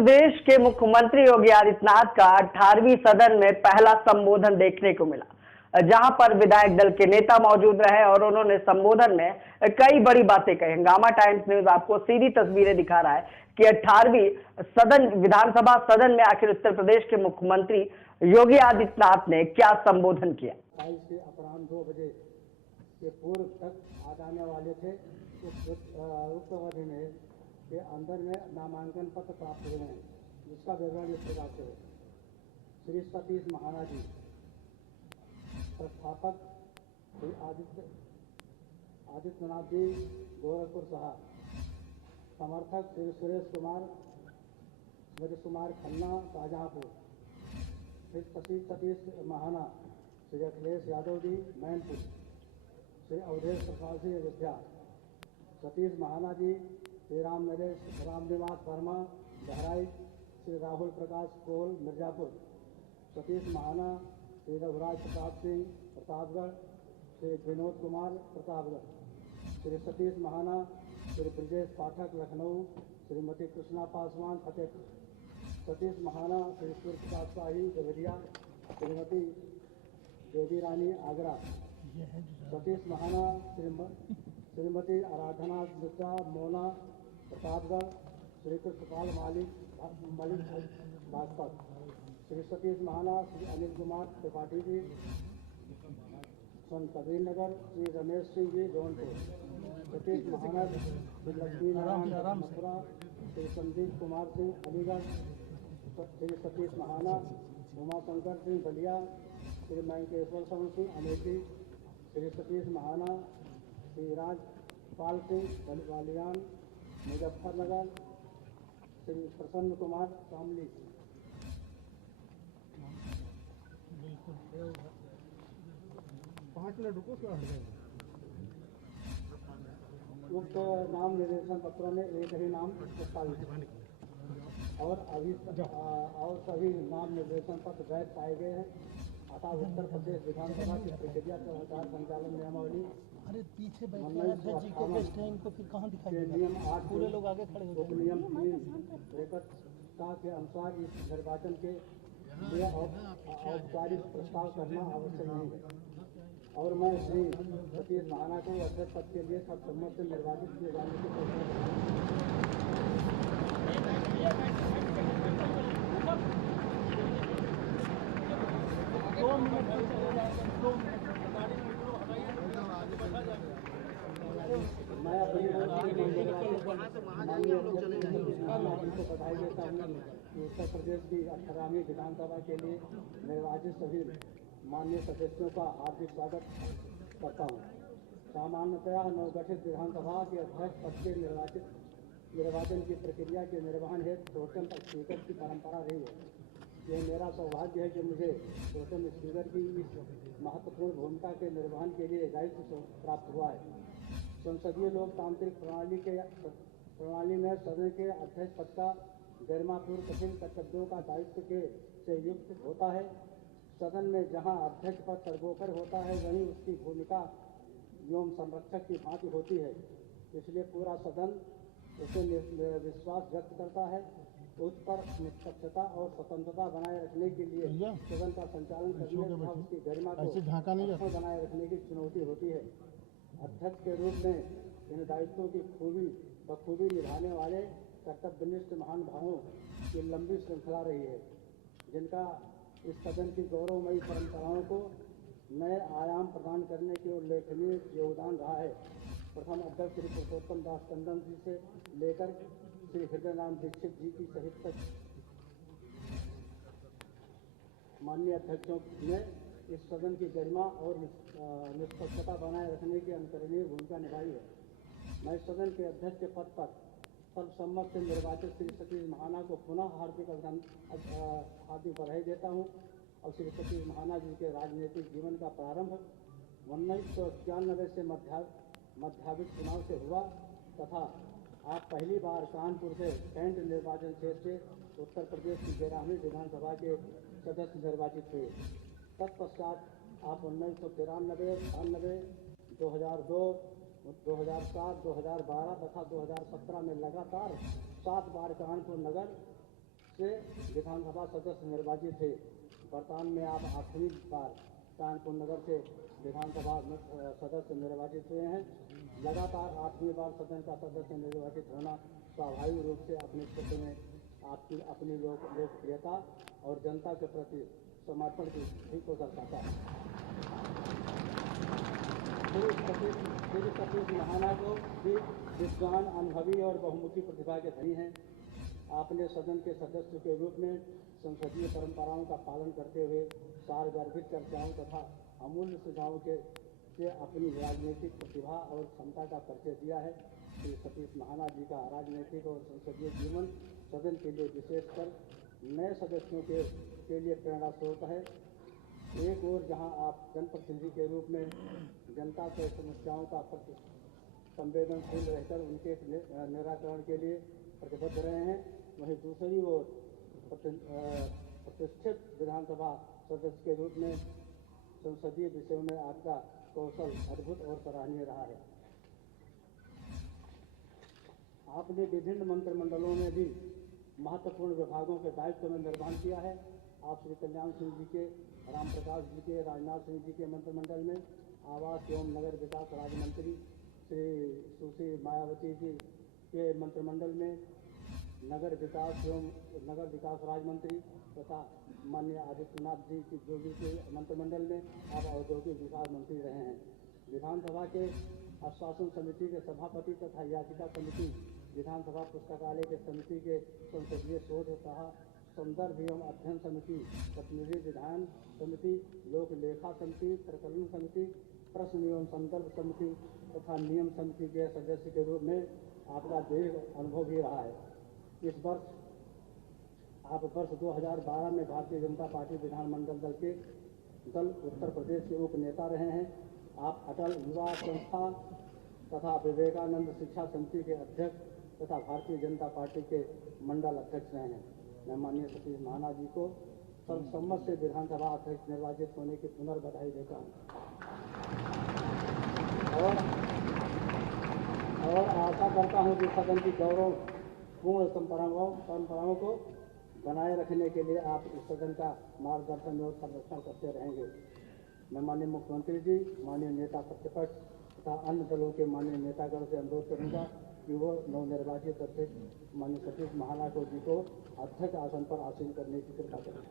प्रदेश के मुख्यमंत्री योगी आदित्यनाथ का 18वीं सदन में पहला संबोधन देखने को मिला, जहां पर विधायक दल के नेता मौजूद रहे और उन्होंने संबोधन में कई बड़ी बातें कही। हंगामा टाइम्स न्यूज आपको सीधी तस्वीरें दिखा रहा है कि 18वीं सदन विधानसभा सदन में आखिर उत्तर प्रदेश के मुख्यमंत्री योगी आदित्यनाथ ने क्या संबोधन किया। से अपराह्न 2 बजे के पूर्व तक आ जाने वाले थे। उक्त अवधि में के अंदर में नामांकन पत्र प्राप्त हुए हैं, जिसका विवरण इस प्रकार से है। श्री सतीश महाना जी, संस्थापक श्री आदित्यनाथ जी गोरखपुर साहब, समर्थक श्री सुरेश कुमार खन्ना शाहजहांपुर, श्री सतीश महाना श्री अखिलेश यादव जी मैनपुर, श्री अवधेश प्रसाद जी अयोध्या, सतीश महाना जी श्री रामनिवास वर्मा बहराइच, श्री राहुल प्रकाश कोल मिर्जापुर, सतीश महाना श्री रघुराज प्रताप सिंह प्रतापगढ़, श्री विनोद कुमार प्रतापगढ़, श्री सतीश महाना श्री ब्रजेश पाठक लखनऊ, श्रीमती कृष्णा पासवान फतेहपुर, सतीश महाना श्री सूर्य प्रकाश शाही देवरिया, श्रीमती बेबी रानी आगरा, सतीश महाना श्रीमती आराधना मिश्रा मोना प्रतापगढ़, श्री कृष्णपाल मलिक बागपत, श्री सतीश महाना श्री अनिल कुमार त्रिपाठी जी संत कबीर नगर, श्री रमेश सिंह जी जौनपुर, सतीश महाना श्री लक्ष्मी नारायण मथुरा, श्री संदीप कुमार सिंह अलीगढ़, श्री सतीश महाना उमाशंकर सिंह बलिया, श्री मैंकेश्वर सिंह अमेठी, श्री सतीश महाना श्री राजपाल सिंह बालियान मुजफ्फरनगर, श्री प्रसन्न कुमार शामली। उक्त नाम निर्देशन पत्रों में एक ही नाम प्रस्तावित और सभी नाम निर्देशन पत्र वैध पाए गए हैं। अतः उत्तर प्रदेश विधानसभा की प्रक्रिया के अनुसार संचालन नियमावली पीछे नियम 8 पूरे लोग आगे खड़े हो नियम 3 के अनुसार इस निर्वाचन के लिए औपचारिक प्रस्ताव करना आवश्यक नहीं है और मैं श्री सतीश महाना को अध्यक्ष पद के लिए सर्वसम्मत से निर्वाचित किए जाने की घोषणा मैं अपनी को बधाई देता हूँ कि उत्तर प्रदेश की 18वीं विधानसभा के लिए निर्वाचित सभी माननीय सदस्यों का हार्दिक स्वागत करता हूँ। सामान्यतः नवगठित विधानसभा के अध्यक्ष पद के निर्वाचन की प्रक्रिया के निर्वहन हेतु प्रोटेम स्पीकर की परंपरा रही है। यह मेरा सौभाग्य है कि मुझे प्रोटेम स्पीकर की इस महत्वपूर्ण भूमिका के निर्वहन के लिए दायित्व प्राप्त हुआ है। संसदीय लोकतांत्रिक प्रणाली में सदन के अध्यक्ष पद का गरिमापूर्ण कठिन कर्तव्यों का दायित्व से युक्त होता है। सदन में जहां अध्यक्ष पद सर्वोपरि होता है, वहीं उसकी भूमिका एवं संरक्षक की भांति होती है। इसलिए पूरा सदन उसे विश्वास व्यक्त करता है। उस पर निष्पक्षता और स्वतंत्रता बनाए रखने के लिए सदन का संचालन करने तथा उसकी गरिमा को बनाए रखने की चुनौती होती है। अध्यक्ष के रूप में इन दायित्वों की बखूबी निभाने वाले कर्तव्यनिष्ठ महानुभावों की लंबी श्रृंखला रही है, जिनका इस सदन की गौरवमयी परंपराओं को नए आयाम प्रदान करने के उल्लेखनीय योगदान रहा है। प्रथम अध्यक्ष श्री पुरुषोत्तम दास टंडन जी से लेकर श्री हृदय नाम दीक्षित जी की सहित तक माननीय अध्यक्षों ने इस सदन की गरिमा और निष्पक्षता बनाए रखने की अनुकरणीय भूमिका निभाई है। मैं सदन के अध्यक्ष के पद पर सर्वसम्मत से निर्वाचित श्री सतीश महाना को पुनः हार्दिक बधाई देता हूँ और श्री सतीश महाना जी के राजनीतिक जीवन का प्रारंभ 1991 से मध्यावधि चुनाव से हुआ तथा आप पहली बार कानपुर से कैंट निर्वाचन क्षेत्र से उत्तर प्रदेश की 13वीं विधानसभा के सदस्य निर्वाचित हुए। तत्पश्चात आप 1993, 98, 2002, 2007, 2012 तथा 2017 में लगातार 7 बार कानपुर नगर से विधानसभा सदस्य निर्वाचित थे। वर्तमान में आप 8वीं बार कानपुर नगर से विधानसभा सदस्य निर्वाचित हुए हैं। लगातार 8वीं बार सदन का सदस्य निर्वाचित होना स्वाभाविक रूप से अपने क्षेत्र में आपकी अपनी लोकप्रियता और जनता के प्रति समर्पण की भी को दर्शाता है। श्री सतीश महाना को भी विद्वान, अनुभवी और बहुमुखी प्रतिभा के धनी हैं। आपने सदन के सदस्य के रूप में संसदीय परंपराओं का पालन करते हुए सारगर्भित चर्चाओं तथा अमूल्य सुझावों से अपनी राजनीतिक प्रतिभा और क्षमता का परिचय दिया है। श्री सतीश महाना जी का राजनीतिक और संसदीय जीवन सदन के लिए, विशेषकर नए सदस्यों के लिए प्रेरणा स्रोत है। एक ओर जहां आप जनप्रतिनिधि के रूप में जनता के समस्याओं का प्रति संवेदनशील रहकर उनके निराकरण के लिए प्रतिबद्ध रहे हैं, वहीं दूसरी ओर प्रतिष्ठित विधानसभा सदस्य के रूप में संसदीय विषयों में आपका कौशल अद्भुत और सराहनीय रहा है। आपने विभिन्न मंत्रिमंडलों में भी महत्वपूर्ण विभागों के दायित्व में निर्वहन किया है। आप श्री कल्याण सिंह जी के, रामप्रकाश जी के, राजनाथ सिंह जी के मंत्रिमंडल में आवास एवं नगर विकास राज्य मंत्री, श्री सुश्री मायावती जी के मंत्रिमंडल में नगर विकास राज्य मंत्री तथा माननीय आदित्यनाथ जी की जोगी के मंत्रिमंडल में आप औद्योगिक विकास मंत्री रहे हैं। विधानसभा के आश्वासन समिति के सभापति तथा याचिका समिति, विधानसभा पुस्तकालय के समिति के संसदीय शोध तथा संदर्भ एवं अध्ययन समिति, प्रतिनिधि विधान समिति, लोक लेखा समिति, प्रकलन समिति, प्रश्न एवं संदर्भ समिति तथा नियम समिति के सदस्य के रूप में आपका दीर्घ अनुभव भी रहा है। इस वर्ष आप वर्ष 2012 में भारतीय जनता पार्टी विधानमंडल दल उत्तर प्रदेश के उप नेता रहे हैं। आप अटल युवा संस्था तथा विवेकानंद शिक्षा समिति के अध्यक्ष तथा भारतीय जनता पार्टी के मंडल अध्यक्ष रहे हैं। मैं माननीय सतीश महाना जी को सर्वसम्मत से विधानसभा अध्यक्ष निर्वाचित होने की पुनर्बधाई देता हूँ और आशा करता हूँ कि सदन की गौरवपूर्ण परंपराओं को बनाए रखने के लिए आप इस सदन का मार्गदर्शन और संरक्षण करते रहेंगे। मैं माननीय मुख्यमंत्री जी, माननीय नेता प्रतिपक्ष तथा अन्य दलों के माननीय नेतागण से अनुरोध करूंगा कि वो नवनिर्वाचित अध्यक्ष माननीय सतीश महाना जी को अध्यक्ष आसन पर आसीन करने की कृपा करें।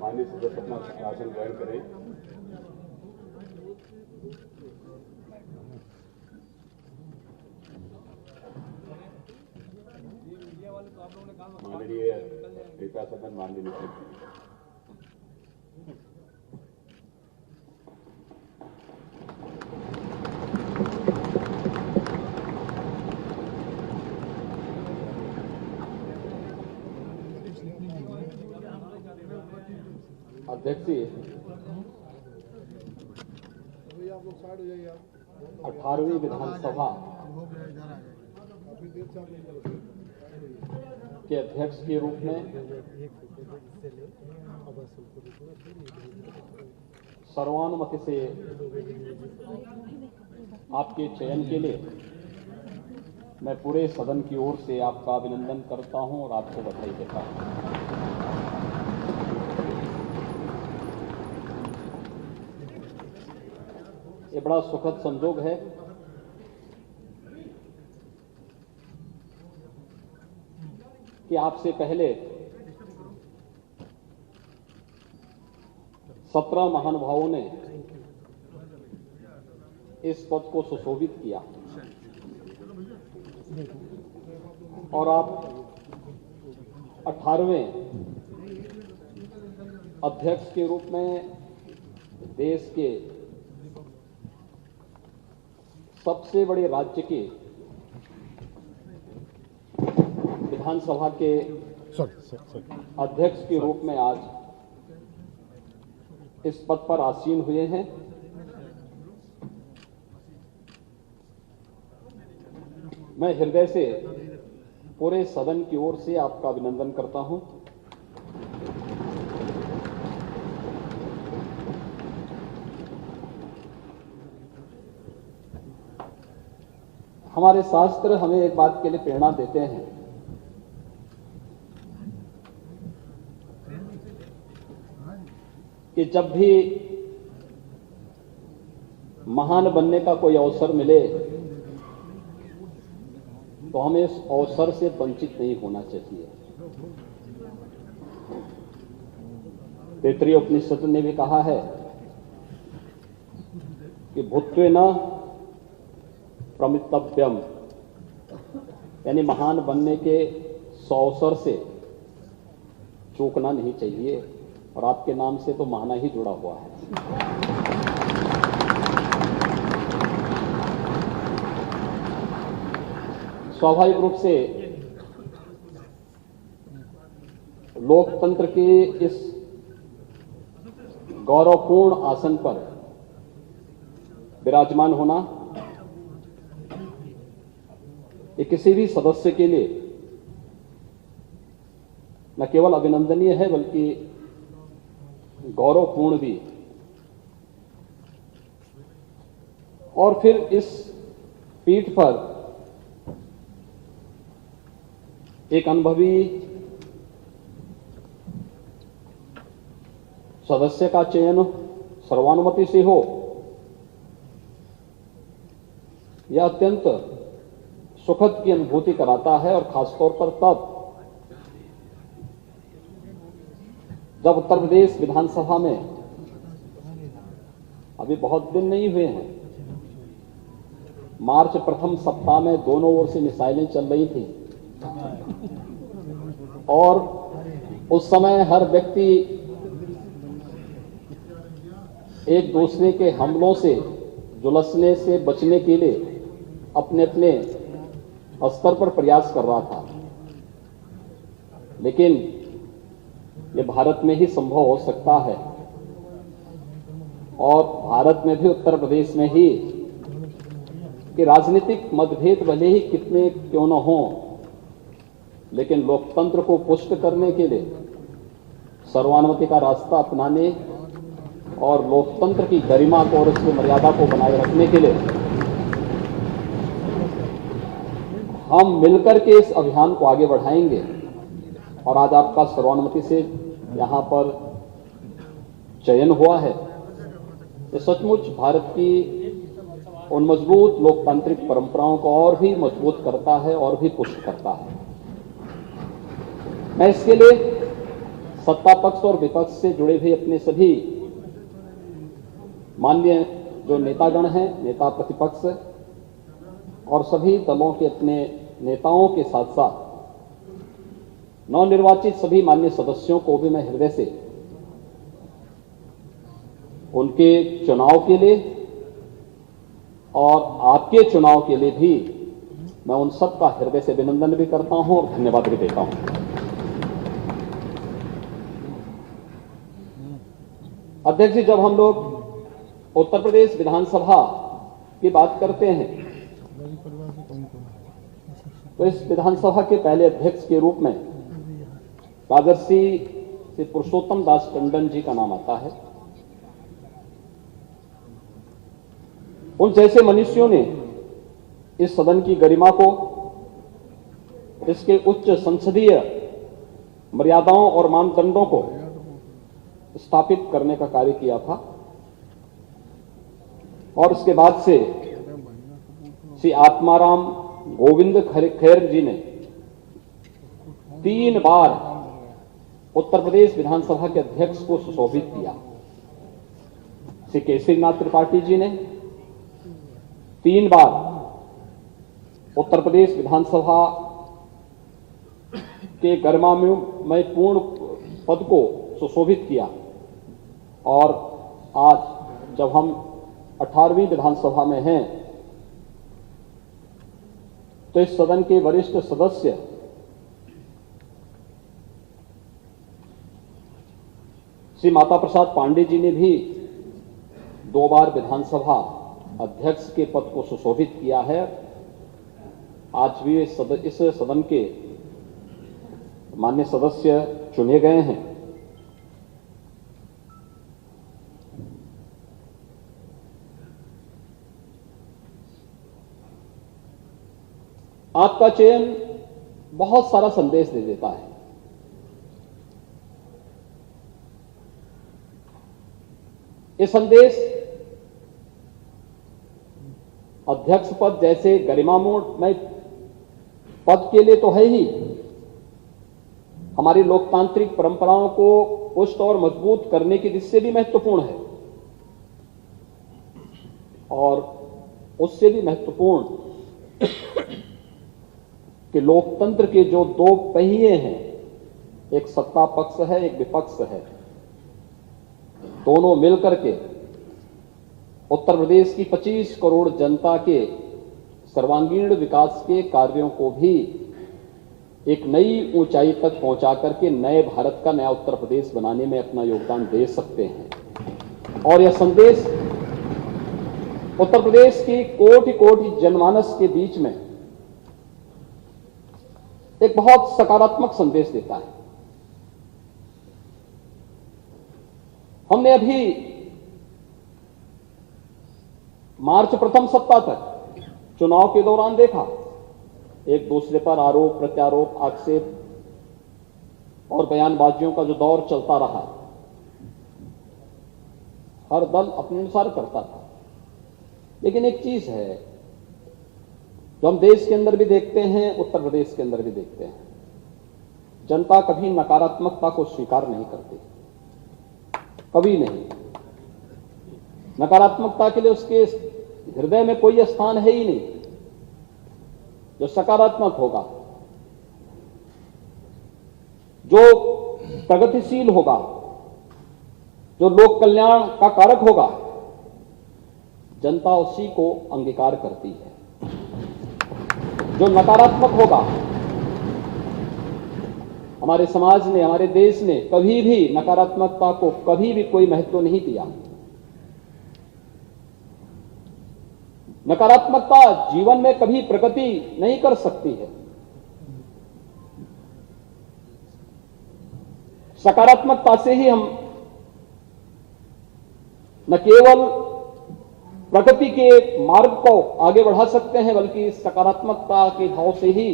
माननीय सदस्य अपना आसन ग्रहण करें। माननीय नेता सदन माननीय मुख्यमंत्री, अध्यक्ष जी, 18वीं विधानसभा के अध्यक्ष के रूप में सर्वानुमति से आपके चयन के लिए मैं पूरे सदन की ओर से आपका अभिनंदन करता हूं और आपको बधाई देता हूं। ये बड़ा सुखद संजोग है कि आपसे पहले 17 महानुभावों ने इस पद को सुशोभित किया और आप 18वें अध्यक्ष के रूप में देश के सबसे बड़े राज्य के विधानसभा के अध्यक्ष के रूप में आज इस पद पर आसीन हुए हैं। मैं हृदय से पूरे सदन की ओर से आपका अभिनंदन करता हूं। हमारे शास्त्र हमें एक बात के लिए प्रेरणा देते हैं कि जब भी महान बनने का कोई अवसर मिले तो हमें इस अवसर से वंचित नहीं होना चाहिए। तैत्तिरीय उपनिषद ने भी कहा है कि भूत्वेन प्रमितव्यम, यानी महान बनने के अवसर से चूकना नहीं चाहिए और आपके नाम से तो महाना ही जुड़ा हुआ है। स्वाभाविक रूप से लोकतंत्र के इस गौरवपूर्ण आसन पर विराजमान होना ये किसी भी सदस्य के लिए न केवल अभिनंदनीय है बल्कि गौरवपूर्ण भी। और फिर इस पीठ पर एक अनुभवी सदस्य का चयन सर्वानुमति से हो, यह अत्यंत सुखद की अनुभूति कराता है। और खासतौर पर तब जब उत्तर प्रदेश विधानसभा में अभी बहुत दिन नहीं हुए हैं, मार्च प्रथम सप्ताह में दोनों ओर से मिसाइलें चल रही थी और उस समय हर व्यक्ति एक दूसरे के हमलों से झुलसने से बचने के लिए अपने अपने स्तर पर प्रयास कर रहा था। लेकिन ये भारत में ही संभव हो सकता है और भारत में भी उत्तर प्रदेश में ही कि राजनीतिक मतभेद भले ही कितने क्यों न हो, लेकिन लोकतंत्र को पुष्ट करने के लिए सर्वानुमति का रास्ता अपनाने और लोकतंत्र की गरिमा को और उसकी मर्यादा को बनाए रखने के लिए हम मिलकर के इस अभियान को आगे बढ़ाएंगे। और आज आपका सर्वानुमति से यहां पर चयन हुआ है, ये सचमुच भारत की उन मजबूत लोकतांत्रिक परंपराओं को और भी मजबूत करता है और भी पुष्ट करता है। मैं इसके लिए सत्ता पक्ष और विपक्ष से जुड़े हुए अपने सभी माननीय जो नेतागण हैं, नेता प्रतिपक्ष और सभी दलों के अपने नेताओं के साथ साथ नवनिर्वाचित सभी माननीय सदस्यों को भी मैं हृदय से उनके चुनाव के लिए और आपके चुनाव के लिए भी मैं उन सब का हृदय से अभिनंदन भी करता हूं और धन्यवाद भी देता हूं। अध्यक्ष जी, जब हम लोग उत्तर प्रदेश विधानसभा की बात करते हैं तो इस विधानसभा के पहले अध्यक्ष के रूप में राजर्षि श्री पुरुषोत्तम दास टंडन जी का नाम आता है। उन जैसे मनुष्यों ने इस सदन की गरिमा को, इसके उच्च संसदीय मर्यादाओं और मानदंडों को स्थापित करने का कार्य किया था और उसके बाद से श्री आत्माराम गोविंद खैर जी ने 3 बार उत्तर प्रदेश विधानसभा के अध्यक्ष को सुशोभित किया। श्री केसरीनाथ त्रिपाठी जी ने 3 बार उत्तर प्रदेश विधानसभा के गरिमामय पूर्ण पद को सुशोभित किया और आज जब हम 18वीं विधानसभा में हैं तो इस सदन के वरिष्ठ सदस्य श्री माता प्रसाद पांडे जी ने भी 2 बार विधानसभा अध्यक्ष के पद को सुशोभित किया है। आज भी इस सदन के माननीय सदस्य चुने गए हैं। आपका चयन बहुत सारा संदेश दे देता है। ये संदेश अध्यक्ष पद जैसे गरिमामय पद के लिए तो है ही, हमारी लोकतांत्रिक परंपराओं को पुष्ट और मजबूत करने की दृष्टि से भी महत्वपूर्ण है और उससे भी महत्वपूर्ण कि लोकतंत्र के जो 2 पहिए हैं, एक सत्ता पक्ष है, एक विपक्ष है, दोनों मिलकर के उत्तर प्रदेश की 25 करोड़ जनता के सर्वांगीण विकास के कार्यों को भी एक नई ऊंचाई तक पहुंचा करके नए भारत का, नया उत्तर प्रदेश बनाने में अपना योगदान दे सकते हैं। और यह संदेश उत्तर प्रदेश की कोटि-कोटि जनमानस के बीच में एक बहुत सकारात्मक संदेश देता है। हमने अभी मार्च प्रथम सप्ताह तक चुनाव के दौरान देखा, एक दूसरे पर आरोप प्रत्यारोप, आक्षेप और बयानबाजियों का जो दौर चलता रहा, हर दल अपने अनुसार करता था। लेकिन एक चीज है जो हम देश के अंदर भी देखते हैं, उत्तर प्रदेश के अंदर भी देखते हैं, जनता कभी नकारात्मकता को स्वीकार नहीं करती, कभी नहीं। नकारात्मकता के लिए उसके हृदय में कोई स्थान है ही नहीं। जो सकारात्मक होगा, जो प्रगतिशील होगा, जो लोक कल्याण का कारक होगा, जनता उसी को अंगीकार करती है। जो नकारात्मक होगा, हमारे समाज ने, हमारे देश ने कभी भी नकारात्मकता को कभी भी कोई महत्व नहीं दिया। नकारात्मकता जीवन में कभी प्रगति नहीं कर सकती है। सकारात्मकता से ही हम न केवल प्रगति के मार्ग को आगे बढ़ा सकते हैं, बल्कि सकारात्मकता के भाव से ही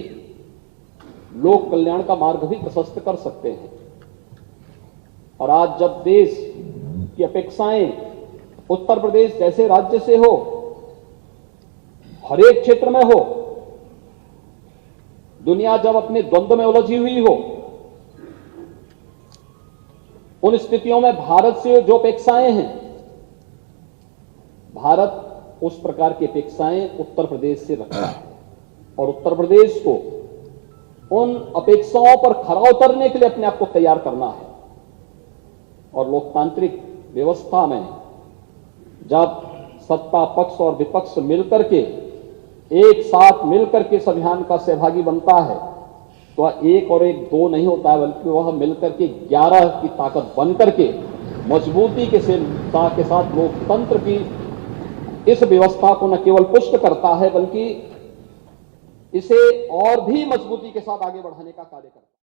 लोक कल्याण का मार्ग भी प्रशस्त कर सकते हैं। और आज जब देश की अपेक्षाएं उत्तर प्रदेश जैसे राज्य से हो, हर एक क्षेत्र में हो, दुनिया जब अपने द्वंद्व में उलझी हुई हो, उन स्थितियों में भारत से जो अपेक्षाएं हैं, भारत उस प्रकार की अपेक्षाएं उत्तर प्रदेश से रखता है और उत्तर प्रदेश को उन अपेक्षाओं पर खरा उतरने के लिए अपने आप को तैयार करना है। और लोकतांत्रिक व्यवस्था में जब सत्ता पक्ष और विपक्ष मिलकर के एक साथ मिलकर के इस अभियान का सहभागी बनता है तो 1 और 1 2 नहीं होता है, बल्कि वह मिलकर के 11 की ताकत बनकर के मजबूती के साथ लोकतंत्र की इस व्यवस्था को न केवल पुष्ट करता है बल्कि इसे और भी मजबूती के साथ आगे बढ़ाने का कार्य करता है।